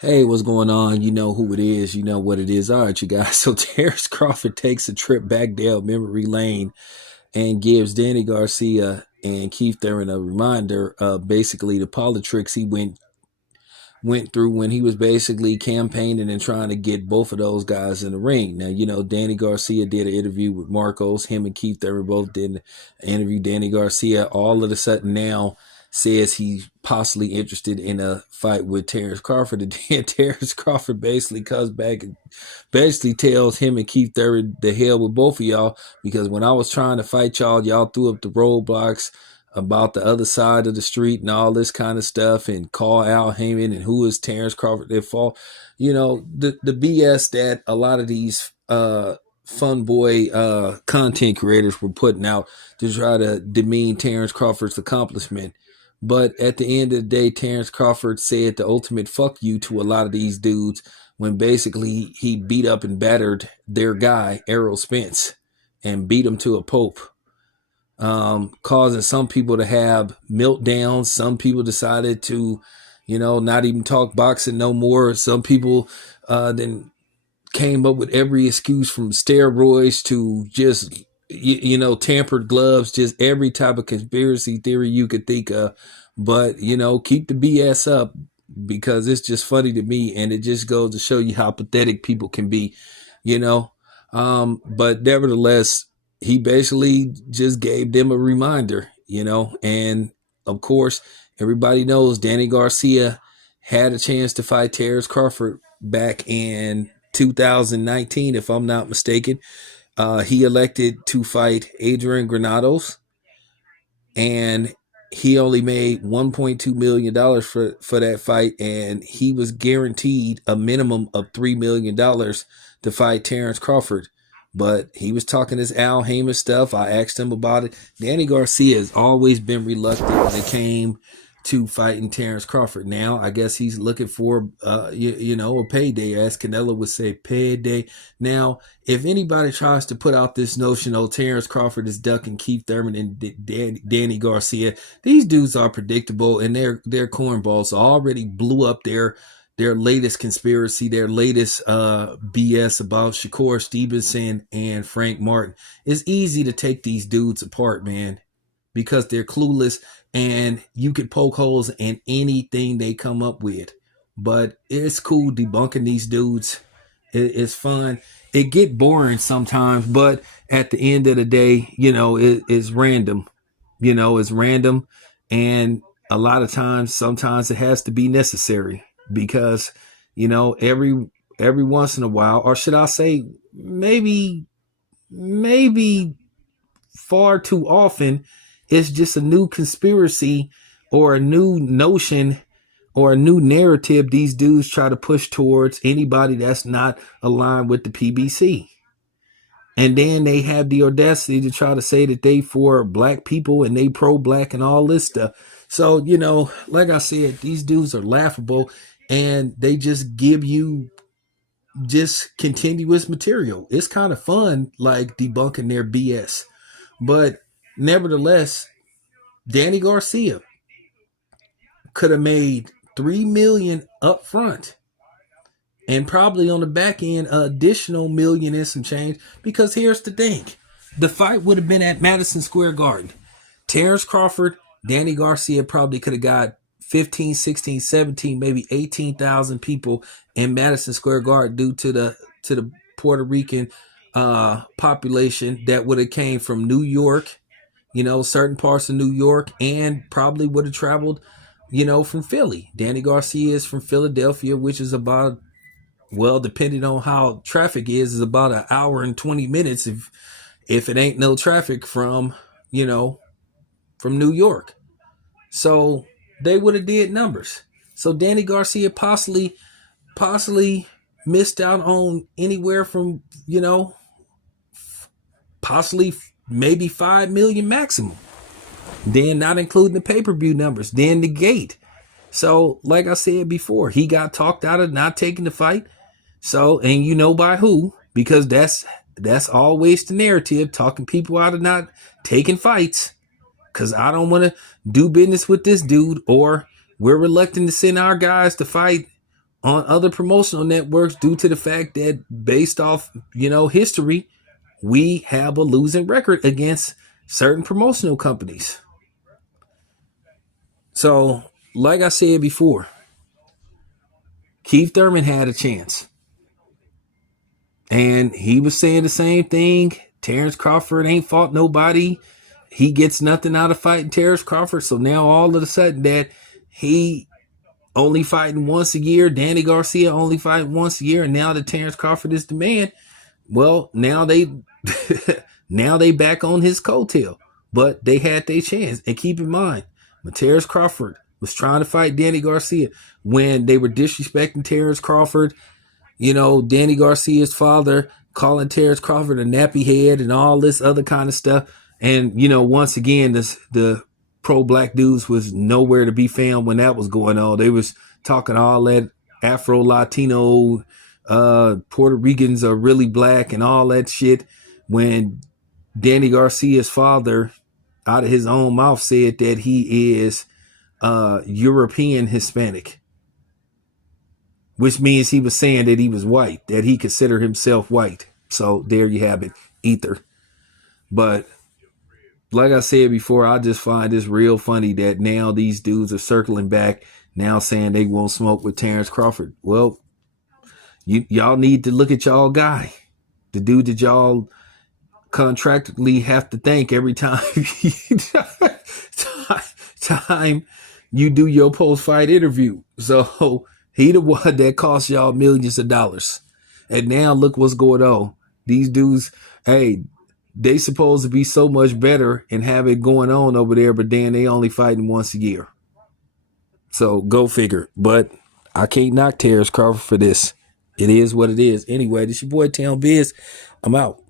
Hey, what's going on? You know who it is. You know what it is. All right, you guys. So Terence Crawford takes a trip back down memory lane and gives Danny Garcia and Keith Thurman a reminder of basically the politics he went through when he was basically campaigning and trying to get both of those guys in the ring. Now, Danny Garcia did an interview with Marcos. Him and Keith Thurman both did an interview. Danny Garcia all of a sudden now says he's possibly interested in a fight with Terence Crawford. And then Terence Crawford basically comes back and basically tells him and Keith Thurman the hell with both of y'all, because when I was trying to fight y'all threw up the roadblocks about the other side of the street and all this kind of stuff, and call Al Heyman and who is Terence Crawford their fault. The BS that a lot of these fun boy content creators were putting out to try to demean Terence Crawford's accomplishment. But at the end of the day, Terence Crawford said the ultimate fuck you to a lot of these dudes when basically he beat up and battered their guy, Errol Spence, and beat him to a pulp, causing some people to have meltdowns. Some people decided to, not even talk boxing no more. Some people then came up with every excuse from steroids to just, tampered gloves, just every type of conspiracy theory you could think of. But, keep the BS up, because it's just funny to me, and it just goes to show you how pathetic people can be, you know. But nevertheless, he basically just gave them a reminder, and of course, everybody knows Danny Garcia had a chance to fight Terence Crawford back in 2019, if I'm not mistaken. He elected to fight Adrian Granados, and he only made $1.2 million for that fight, and he was guaranteed a minimum of $3 million to fight Terence Crawford. But he was talking this Al Heyman stuff. I asked him about it. Danny Garcia has always been reluctant when it came to fighting Terence Crawford. Now, I guess he's looking for, a payday, as Canelo would say, payday. Now, if anybody tries to put out this notion, Terence Crawford is ducking Keith Thurman and Danny Garcia, these dudes are predictable, and they're cornballs. So already blew up their latest conspiracy, their latest BS about Shakur Stevenson and Frank Martin. It's easy to take these dudes apart, man, because they're clueless, and you could poke holes in anything they come up with. But it's cool debunking these dudes. It's fun. It get boring sometimes, but at the end of the day, it's random. It's random, and a lot of times, sometimes it has to be necessary, because every once in a while, or should I say maybe far too often, it's just a new conspiracy or a new notion or a new narrative these dudes try to push towards anybody that's not aligned with the PBC. And then they have the audacity to try to say that they for black people and they pro-black and all this stuff. So, like I said, these dudes are laughable, and they just give you just continuous material. It's kind of fun, like debunking their BS. But nevertheless, Danny Garcia could have made $3 million up front, and probably on the back end, an additional million and some change. Because here's the thing. The fight would have been at Madison Square Garden. Terence Crawford, Danny Garcia probably could have got 15, 16, 17, maybe 18,000 people in Madison Square Garden due to the Puerto Rican population that would have came from New York, certain parts of New York, and probably would have traveled, from Philly. Danny Garcia is from Philadelphia, which is about, well, depending on how traffic is about an hour and 20 minutes if it ain't no traffic from New York. So they would have did numbers. So Danny Garcia possibly missed out on anywhere from, possibly maybe 5 million maximum. Then not including the pay-per-view numbers, then the gate. So like I said before, he got talked out of not taking the fight. So, and by who, because that's always the narrative, talking people out of not taking fights. Because I don't want to do business with this dude, or we're reluctant to send our guys to fight on other promotional networks due to the fact that based off, history, we have a losing record against certain promotional companies. So, like I said before, Keith Thurman had a chance. And he was saying the same thing. Terence Crawford ain't fought nobody. He gets nothing out of fighting Terence Crawford. So now all of a sudden that he only fighting once a year, Danny Garcia only fighting once a year, and now that Terence Crawford is the man, well, now they now they back on his coattail. But they had their chance. And keep in mind, when Terence Crawford was trying to fight Danny Garcia, when they were disrespecting Terence Crawford, Danny Garcia's father calling Terence Crawford a nappy head and all this other kind of stuff. And, once again, the pro-black dudes was nowhere to be found when that was going on. They was talking all that Afro-Latino, Puerto Ricans are really black and all that shit, when Danny Garcia's father, out of his own mouth, said that he is European Hispanic, which means he was saying that he was white, that he considered himself white. So there you have it, ether. But like I said before, I just find this real funny that now these dudes are circling back, now saying they won't smoke with Terence Crawford. Well, y'all need to look at y'all guy, the dude that y'all contractually have to thank every time you do your post-fight interview. So he the one that cost y'all millions of dollars. And now look what's going on. These dudes, hey, they supposed to be so much better and have it going on over there, but then they only fighting once a year. So go figure. But I can't knock Terence Crawford for this. It is what it is. Anyway, this your boy Town Biz. I'm out.